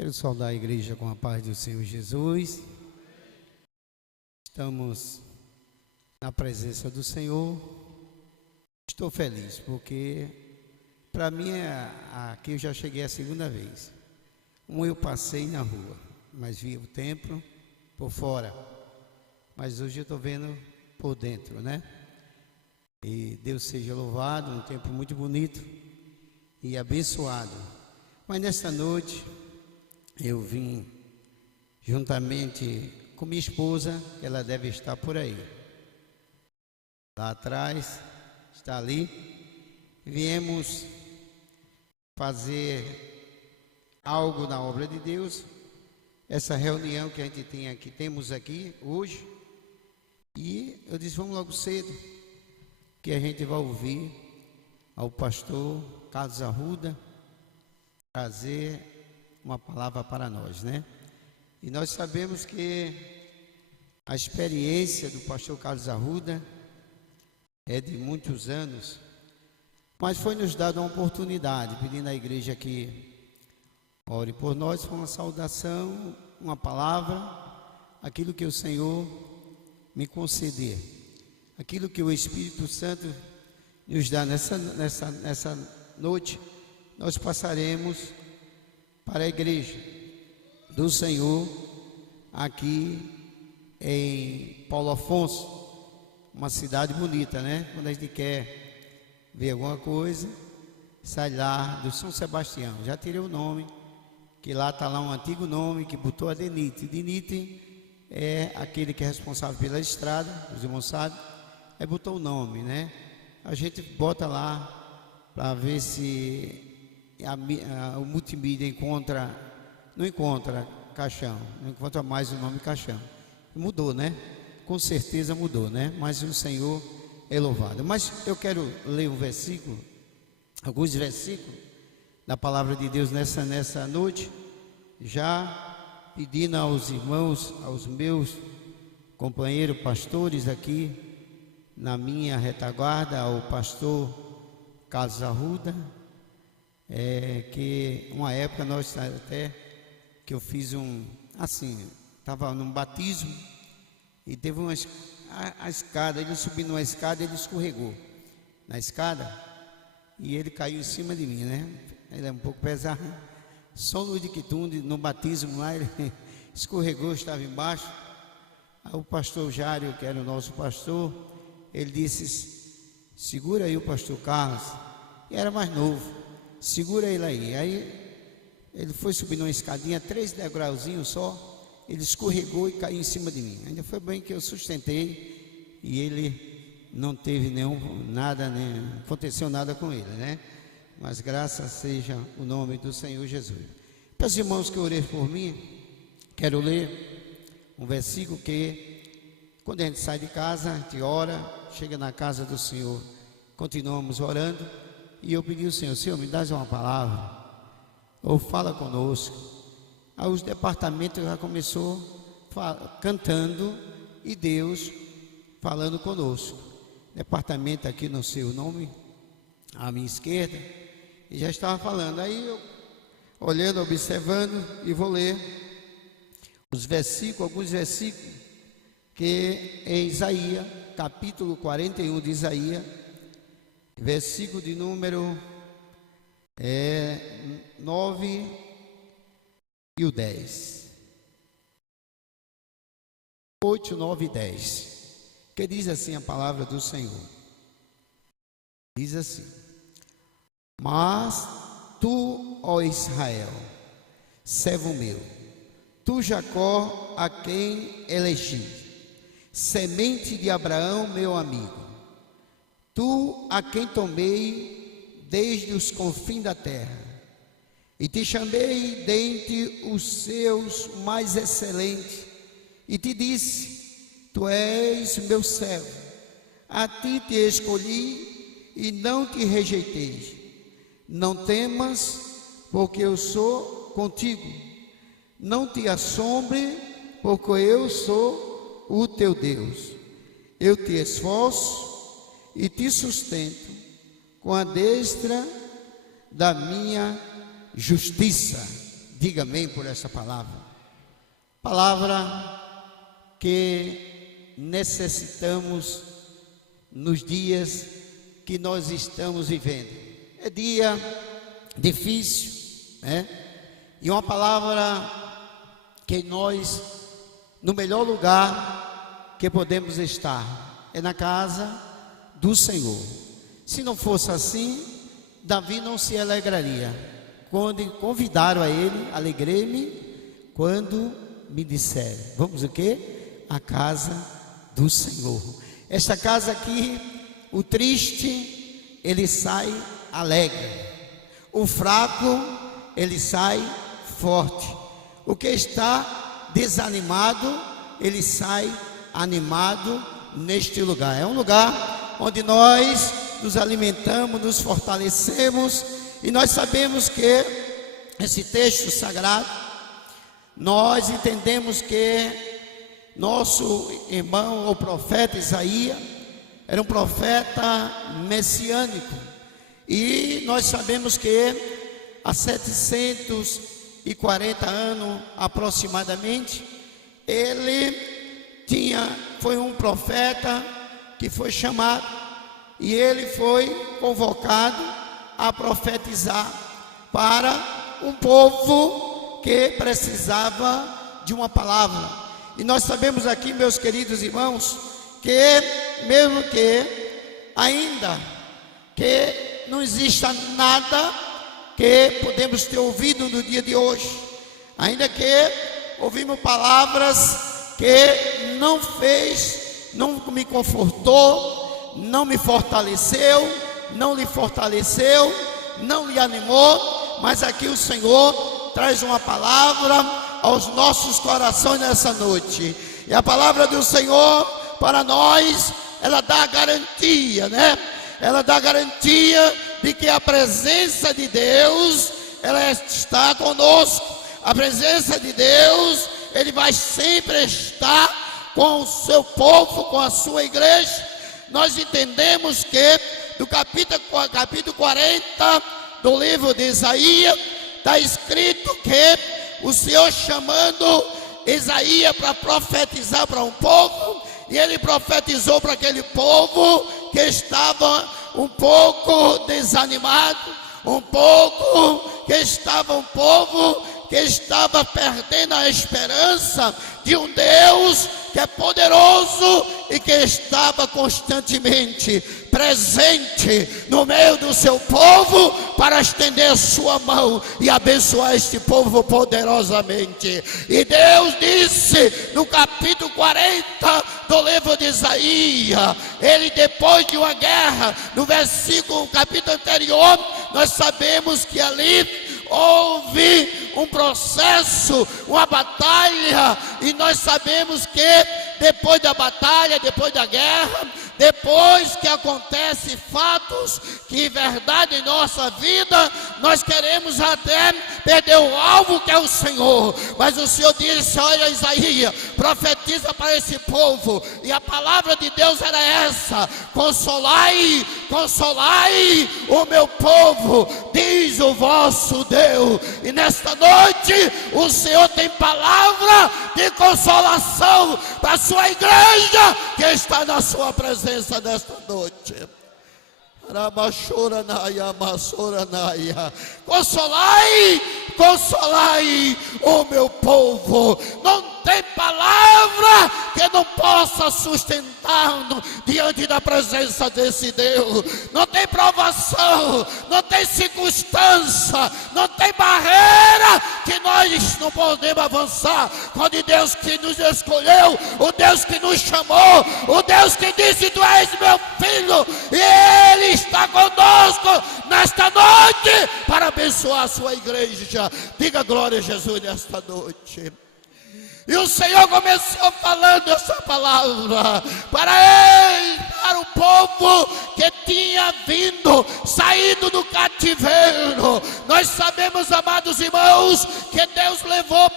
Quero saudar a igreja com a paz do Senhor Jesus. Estamos na presença do Senhor. Estou feliz porque para mim aqui eu já cheguei a segunda vez. Eu passei na rua, mas vi o templo por fora. Mas hoje eu estou vendo por dentro, né? E Deus seja louvado, um tempo muito bonito e abençoado. Mas nesta noite eu vim juntamente com minha esposa, ela deve estar por aí. Lá atrás, está ali. Viemos fazer algo na obra de Deus. Essa reunião que a gente tem aqui, temos aqui hoje. E eu disse, vamos logo cedo, que a gente vai ouvir ao pastor Carlos Arruda trazer uma palavra para nós, né? E nós sabemos que a experiência do pastor Carlos Arruda é de muitos anos, mas foi nos dada uma oportunidade, pedindo à igreja que ore por nós, foi uma saudação, uma palavra, aquilo que o Senhor me conceder, aquilo que o Espírito Santo nos dá nessa noite, nós passaremos para a igreja do Senhor aqui em Paulo Afonso, uma cidade bonita, né? Quando a gente quer ver alguma coisa, sai lá do São Sebastião. Já tirei o nome, que lá está lá um antigo nome que botou a Denite. Denite é aquele que é responsável pela estrada, os irmãos sabem, aí botou o nome, né? A gente bota lá para ver se o multimídia não encontra Caixão, não encontra mais o nome Caixão. Mudou, né? Com certeza mudou, né? Mas o Senhor é louvado. Mas eu quero ler um versículo, alguns versículos da palavra de Deus nessa noite, já pedindo aos irmãos, aos meus companheiros pastores aqui na minha retaguarda, ao pastor Carlos Arruda, que uma época nós até que eu fiz estava num batismo e teve a escada, ele subiu numa escada, ele escorregou na escada e ele caiu em cima de mim, né? Ele é um pouco pesado, só no de Quitunde, no batismo lá, ele escorregou, estava embaixo. Aí o pastor Jário, que era o nosso pastor, ele disse, segura aí o pastor Carlos, e era mais novo, segura ele aí. Aí ele foi subir uma escadinha, 3 degrauzinhos só, ele escorregou e caiu em cima de mim. Ainda foi bem que eu sustentei e ele não teve não aconteceu nada com ele, né? Mas graças seja o nome do Senhor Jesus. Para os irmãos que orem por mim, quero ler um versículo que quando a gente sai de casa, a gente ora, chega na casa do Senhor, continuamos orando. E eu pedi ao Senhor, Senhor, me dá uma palavra, ou fala conosco. Aí os departamentos já começou cantando e Deus falando conosco. Departamento aqui no seu nome, à minha esquerda, e já estava falando. Aí eu, olhando, observando, e vou ler alguns versículos, que em Isaías, capítulo 41 de Isaías, versículo de número 9 e o 10. 8, 9 e 10. Que diz assim a palavra do Senhor. Diz assim: mas tu, ó Israel, servo meu, tu Jacó, a quem elegi, semente de Abraão, meu amigo, tu a quem tomei desde os confins da terra, e te chamei dentre os seus mais excelentes, e te disse, tu és meu servo, a ti te escolhi e não te rejeitei. Não temas, porque eu sou contigo, não te assombre, porque eu sou o teu Deus. Eu te esforço e te sustento com a destra da minha justiça. Diga amém por essa palavra. Palavra que necessitamos nos dias que nós estamos vivendo. É dia difícil, né? E uma palavra que nós, no melhor lugar que podemos estar, é na casa do Senhor. Se não fosse assim, Davi não se alegraria. Quando convidaram a ele, alegrei-me quando me disseram, vamos o quê? A casa do Senhor. Esta casa aqui, o triste, ele sai alegre. O fraco, ele sai forte. O que está desanimado, ele sai animado neste lugar. É um lugar onde nós nos alimentamos, nos fortalecemos. E nós sabemos que esse texto sagrado, nós entendemos que nosso irmão, o profeta Isaías, era um profeta messiânico. E nós sabemos que há 740 anos aproximadamente, ele foi um profeta que foi chamado e ele foi convocado a profetizar para um povo que precisava de uma palavra. E nós sabemos aqui, meus queridos irmãos, que mesmo que ainda que não exista nada que podemos ter ouvido no dia de hoje, ainda que ouvimos palavras que não me confortou, não me fortaleceu, não lhe fortaleceu, não lhe animou, mas aqui o Senhor traz uma palavra aos nossos corações nessa noite. E a palavra do Senhor para nós, ela dá garantia, né? Ela dá garantia de que a presença de Deus, ela está conosco. A presença de Deus, Ele vai sempre estar com o seu povo, com a sua igreja. Nós entendemos que do capítulo 40 do livro de Isaías, está escrito que o Senhor chamando Isaías para profetizar para um povo, e ele profetizou para aquele povo que estava um pouco desanimado, um povo que estava perdendo a esperança de um Deus que é poderoso e que estava constantemente presente no meio do seu povo para estender a sua mão e abençoar este povo poderosamente. E Deus disse no capítulo 40 do livro de Isaías, ele depois de uma guerra, no capítulo anterior, nós sabemos que ali houve um processo, uma batalha, e nós sabemos que depois da batalha, depois da guerra, depois que acontecem fatos que verdade em nossa vida, nós queremos até perder o alvo que é o Senhor, mas o Senhor disse: olha, Isaías, profetiza para esse povo, e a palavra de Deus era essa: consolai, consolai o meu povo, diz o vosso Deus. E nesta noite o Senhor tem palavra de consolação para a sua igreja que está na sua presença nesta noite. Consolai, consolai o meu povo. Não tem palavra que não possa sustentar-nos diante da presença desse Deus. Não tem provação, não tem circunstância, não tem barreira que nós não podemos avançar. Quando Deus que nos escolheu, o Deus que nos chamou, o Deus que disse: tu és meu filho, e Ele está conosco nesta noite para abençoar a sua igreja. Diga glória a Jesus nesta noite. E o Senhor começou falando essa palavra para ele. buscar o povo que tinha vindo, saído do cativeiro. Nós sabemos, amados irmãos, que Deus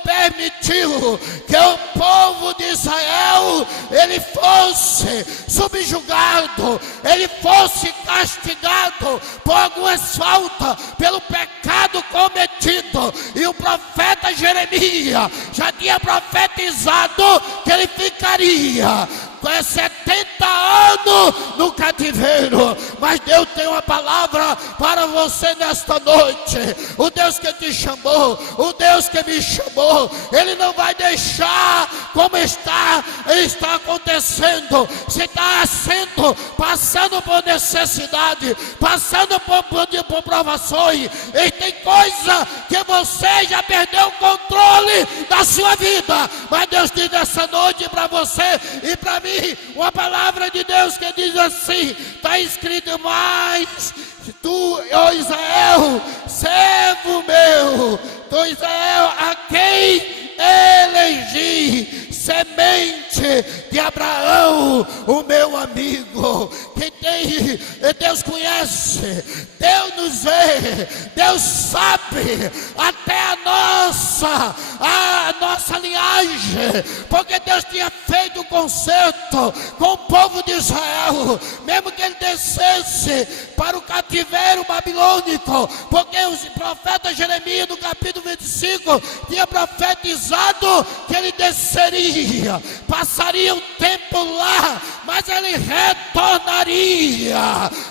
permitiu que o povo de Israel, ele fosse subjugado, ele fosse castigado por algumas faltas, pelo pecado cometido. E o profeta Jeremias já tinha profetizado que ele ficaria com 70 anos no cativeiro. Mas Deus tem uma palavra para você nesta noite. O Deus que te chamou, o Deus que me chamou, Ele não vai deixar como está acontecendo. Se está sendo, passando por necessidade, passando por provações, e tem coisa que você já perdeu o controle da sua vida. Mas Deus diz essa noite para você e para mim uma palavra de Deus que diz assim: está escrito: mas tu, ó Israel, servo meu, tu Israel, a quem elegi, semente de Abraão, o meu amigo. Quem tem, Deus conhece, Deus nos vê, Deus sabe até a nossa linhagem, porque Deus tinha feito um concerto com o povo de Israel, mesmo que ele descesse para o cativeiro babilônico, porque o profeta Jeremias, no capítulo 25, tinha profetizado que ele desceria, passaria um tempo lá, mas ele retornaria,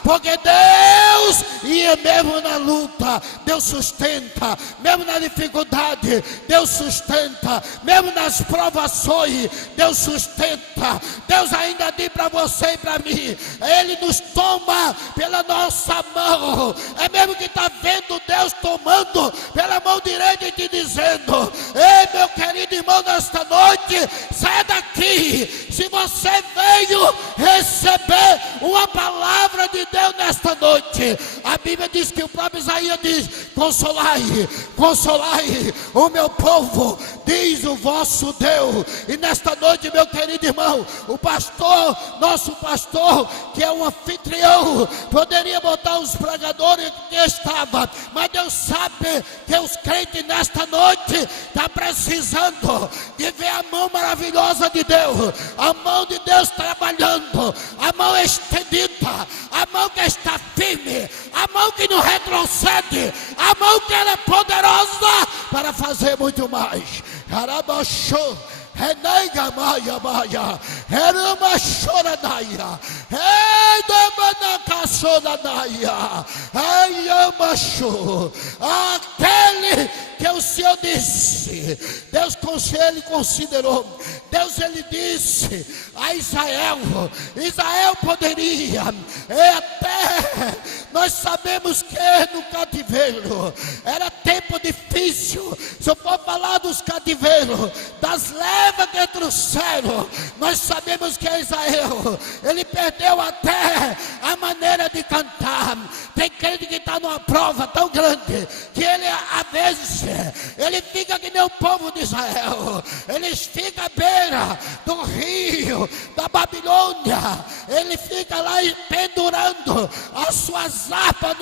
porque Deus ia mesmo na luta, Deus sustenta, mesmo na dificuldade, Deus sustenta, mesmo nas provações, Deus sustenta. Deus ainda diz para você e para mim, Ele nos toma pela nossa mão. É mesmo que está vendo Deus tomando pela mão direita e te dizendo: ei, meu querido irmão, nesta noite, sai daqui. Se você veio receber uma palavra de Deus nesta noite, a Bíblia diz que o próprio Isaías diz: consolai, consolai o meu povo, diz o vosso Deus. E nesta noite, meu querido irmão, o pastor, nosso pastor, que é um anfitrião, poderia botar os pregadores que estava, mas Deus sabe que os crentes nesta noite estão precisando de ver a mão maravilhosa de Deus, a mão de Deus trabalhando, a mão estendida, a mão que está firme, a mão que não retrocede, a mão que ela é poderosa para fazer muito mais. Carabachou. Renega maia maia, herama choradaya, edamana choradaya, ayamacho. Aquele que o Senhor disse, Deus ele considerou, Deus ele disse a Israel, Israel poderia, até nós sabemos que no cativeiro era tempo difícil. Se eu for falar dos cativeiros, das levas que trouxeram, nós sabemos que Israel, ele perdeu até a maneira de cantar. Tem crente que está numa prova tão grande que ele, às vezes, ele fica que nem o povo de Israel. Eles ficam à beira do rio da Babilônia, ele fica lá pendurando as suas harpas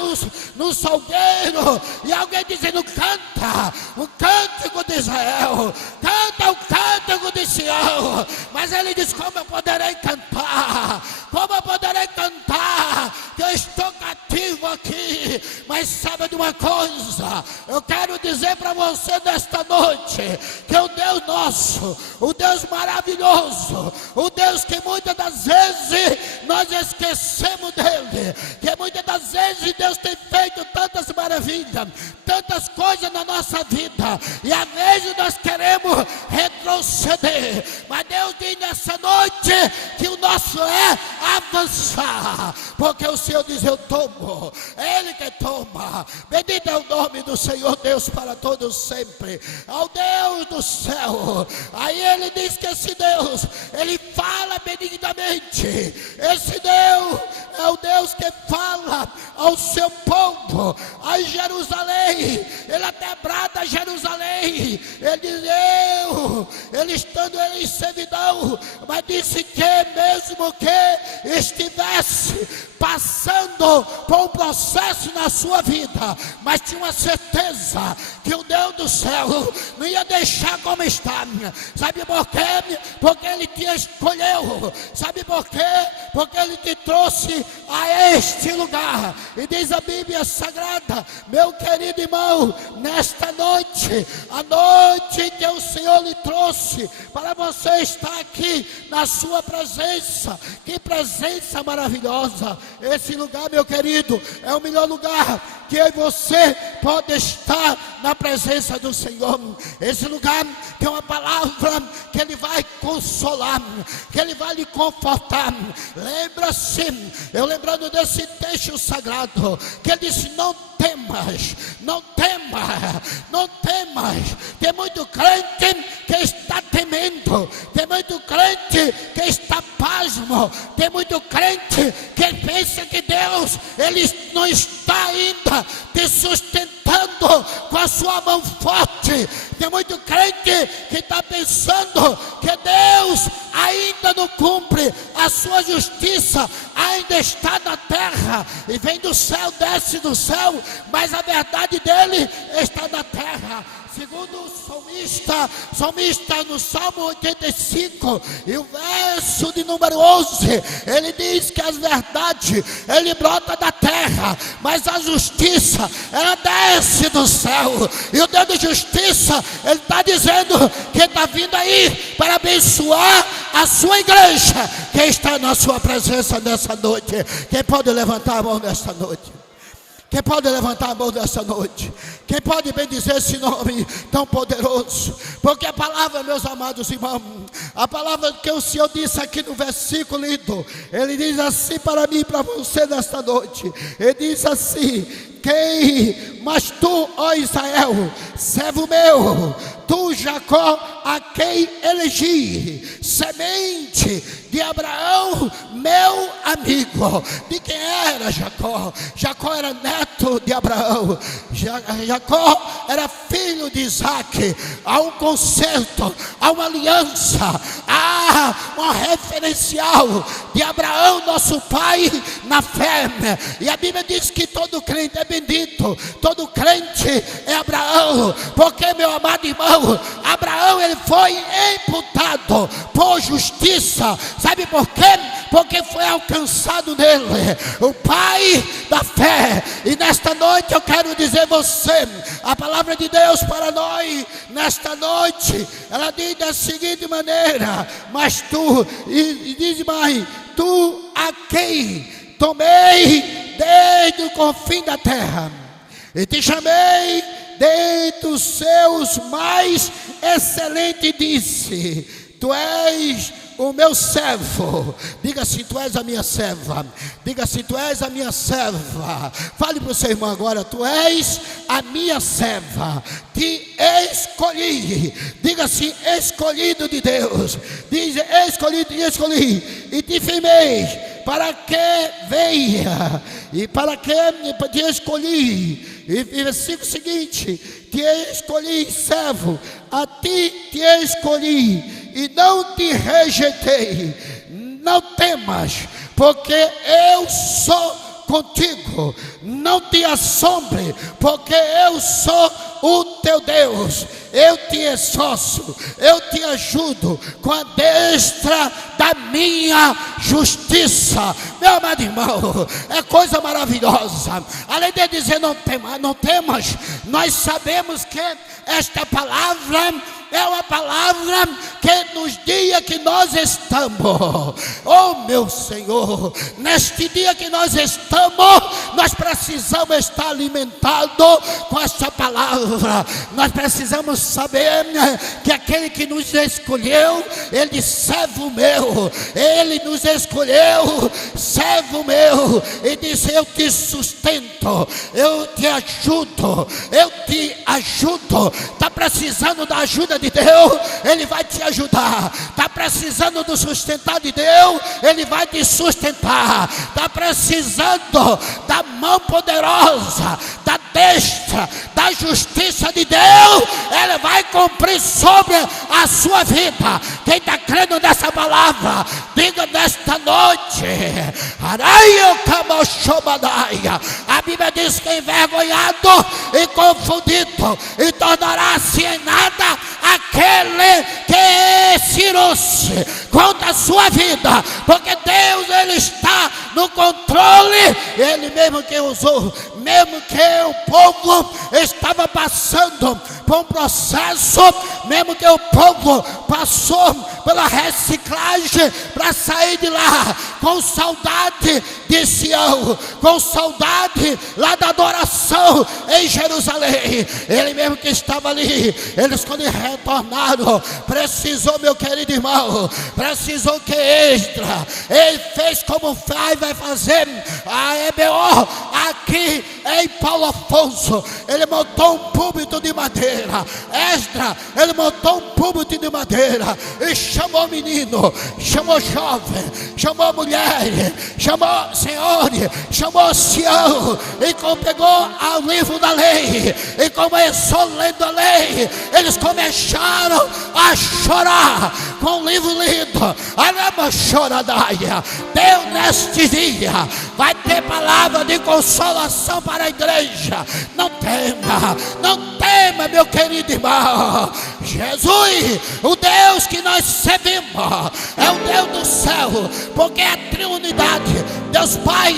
no salgueiro, e alguém dizendo: canta o cântico de Israel, canta o cântico de Sião. Mas ele diz: como eu poderei cantar? Como eu poderei cantar? Que eu estou cativo aqui. Mas sabe de uma coisa? Eu quero dizer para você nesta noite que o Deus nosso, o Deus maravilhoso, o Deus que muitas das vezes nós esquecemos dele, que muitas das vezes Deus tem feito tantas maravilhas, tantas coisas na nossa vida, e às vezes nós queremos retroceder. Mas Deus diz nessa noite que o nosso é avançar, porque o Senhor diz: eu tomo, é Ele que toma. Bendito é o nome do Senhor Deus para todos sempre, ao Deus do céu. Aí Ele diz que esse Deus, Ele fala benignamente. Esse Deus é o Deus que fala ao seu povo, a Jerusalém. Ele até brada a Jerusalém, ele diz: escolheu, ele estando em servidão, mas disse que mesmo que estivesse passando por um processo na sua vida, mas tinha uma certeza que o Deus do céu não ia deixar como está. Sabe por quê? Porque ele te escolheu. Sabe por quê? Porque ele te trouxe a este lugar. E diz a Bíblia Sagrada, meu querido irmão, nesta noite, a noite que o Senhor lhe trouxe para você estar aqui na sua presença. Que presença maravilhosa! Esse lugar, meu querido, é o melhor lugar que eu e você pode estar na presença do Senhor. Esse lugar tem uma palavra que ele vai consolar, que ele vai lhe confortar. Lembra-se, eu lembrando desse texto sagrado, que ele disse: não temas, não temas, não temas. Tem muito crente que está temendo, tem muito crente que está pasmo, tem muito crente que pensa que Deus, ele não está ainda te sustentando com a sua mão forte. Tem muito crente que está pensando que Deus ainda não cumpre a sua justiça, ainda está na terra, e vem do céu, desce do céu, mas a verdade dele está na terra. Segundo o salmista no Salmo 85, e o verso de número 11, ele diz que as verdades, ele brota da terra, mas a justiça, ela desce do céu. E o Deus de justiça, ele está dizendo que está vindo aí para abençoar a sua igreja, que está na sua presença nessa noite. Quem pode levantar a mão nessa noite? Quem pode levantar a mão dessa noite? Quem pode bendizer esse nome tão poderoso? Porque a palavra, meus amados irmãos, a palavra que o Senhor disse aqui no versículo lido, ele diz assim para mim e para você nesta noite. Ele diz assim: mas tu, ó Israel, servo meu, tu Jacó, a quem elegi, semente de Abraão, meu amigo. De quem era Jacó? Jacó era neto de Abraão. Jacó era filho de Isaac. Há um concerto, há uma aliança, há um referencial de Abraão, nosso pai, na fé. E a Bíblia diz que todo crente é bendito, todo crente é Abraão. Porque, meu amado irmão, Abraão, ele foi imputado por justiça. Sabe por quê? Porque foi alcançado nele o pai da fé. E nesta noite eu quero dizer a você, a palavra de Deus para nós nesta noite, ela diz da seguinte maneira: mas tu, e diz mais, tu a quem tomei desde o confim da terra, e te chamei dentre os seus mais excelentes, disse: tu és o meu servo. Diga assim: tu és a minha serva. Diga assim: tu és a minha serva. Fale para o seu irmão agora: tu és a minha serva. Te escolhi. Diga assim: escolhido de Deus. Diz: escolhido, te escolhi e te firmei para que venha. E para que te escolhi. E versículo seguinte: te escolhi, servo, a ti te escolhi e não te rejeitei. Não temas, porque eu sou contigo. Não te assombre, porque eu sou o teu Deus. Eu te exorço, eu te ajudo com a destra da minha justiça. Meu amado irmão, é coisa maravilhosa. Além de dizer não temas, não temas, nós sabemos que esta palavra é uma palavra que nos dias que nós estamos, oh meu Senhor, neste dia que nós estamos, nós precisamos estar alimentados com esta palavra. Nós precisamos saber que aquele que nos escolheu, ele disse: servo meu. Ele nos escolheu, servo meu, e disse: eu te sustento, eu te ajudo, eu te ajudo. Está precisando da ajuda de Deus? Ele vai te ajudar. ajudar. Está precisando do sustentar de Deus, Ele vai te sustentar. Está precisando da mão poderosa, da destra, da justiça de Deus, Ele vai cumprir sobre a sua vida. Quem está crendo nessa palavra, diga nesta noite: a Bíblia diz que envergonhado e confundido, e tornará-se em nada aquele que se contra a sua vida, porque Deus, Ele está no controle. Ele mesmo que usou, mesmo que o povo estava passando por um processo, mesmo que o povo passou pela reciclagem para sair de lá, com saudade de Sião, com saudade lá da adoração em Jerusalém, ele mesmo que estava ali, eles quando retornaram, precisou, meu querido irmão, precisou que Esdras, ele fez como vai fazer a EBO aqui em Paulo Afonso. Ele montou um púlpito de madeira. Esdras, ele montou um púlpito de madeira e chamou menino, chamou jovem, chamou mulher, chamou senhores, chamou Sião, e pegou o livro da lei e começou lendo a lei. Eles começaram a chorar com o livro lido. Arama choradaia. Deus neste dia vai ter palavra de consolação para a igreja. Não tema, meu querido irmão. Jesus, o Deus que nós servimos, é o Deus do céu, porque é a triunidade, Deus Pai,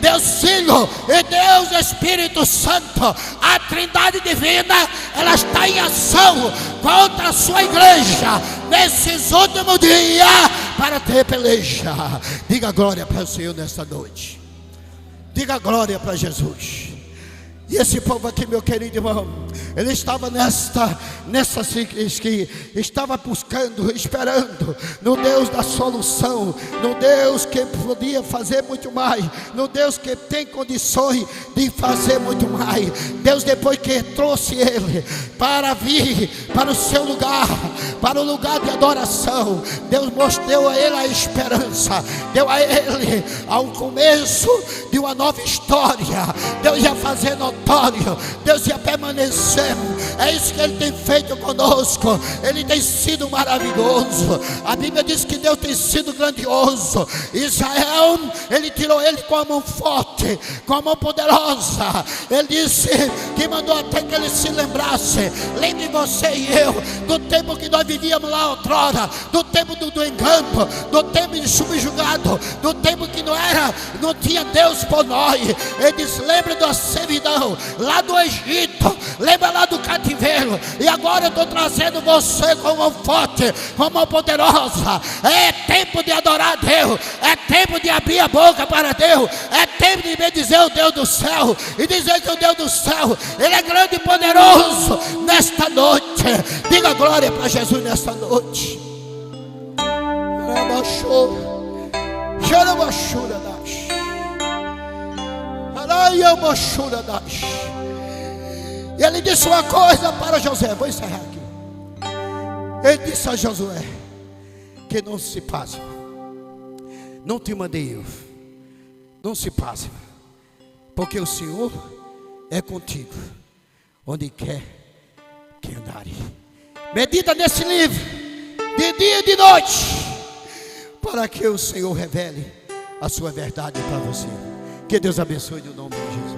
Deus Filho e Deus Espírito Santo, a trindade divina, ela está em ação contra a sua igreja nesses últimos dias para ter peleja. Diga glória para o Senhor nesta noite. Diga glória para Jesus. E esse povo aqui, meu querido irmão, ele estava nessa que estava buscando, esperando no Deus da solução, no Deus que podia fazer muito mais, no Deus que tem condições de fazer muito mais. Deus, depois que trouxe ele para vir para o seu lugar, para o lugar de adoração, Deus mostrou a ele a esperança, deu a ele ao começo de uma nova história. Deus ia fazer notório, Deus ia permanecer. É isso que Ele tem feito conosco. Ele tem sido maravilhoso. A Bíblia diz que Deus tem sido grandioso. Israel, Ele tirou ele com a mão forte, com a mão poderosa. Ele disse que mandou até que ele se lembrasse. Lembre você e eu do tempo que nós vivíamos lá outrora, do tempo do engano, do tempo de subjugado, do tempo que não tinha Deus por nós. Ele disse: lembra da servidão lá do Egito, lembra lá do cativeiro, e agora eu estou trazendo você com mão forte, com mão poderosa. É tempo de adorar a Deus, é tempo de abrir a boca para Deus, é tempo de bendizer o Deus do céu e dizer que o Deus do céu, Ele é grande e poderoso nesta noite. Diga glória para Jesus nesta noite. E ele disse uma coisa para Josué. Vou encerrar aqui. Ele disse a Josué que não se pasme, não te mandei eu, não se pasme, porque o Senhor é contigo onde quer que andares. Medita nesse livro de dia e de noite, para que o Senhor revele a sua verdade para você. Que Deus abençoe no nome de Jesus.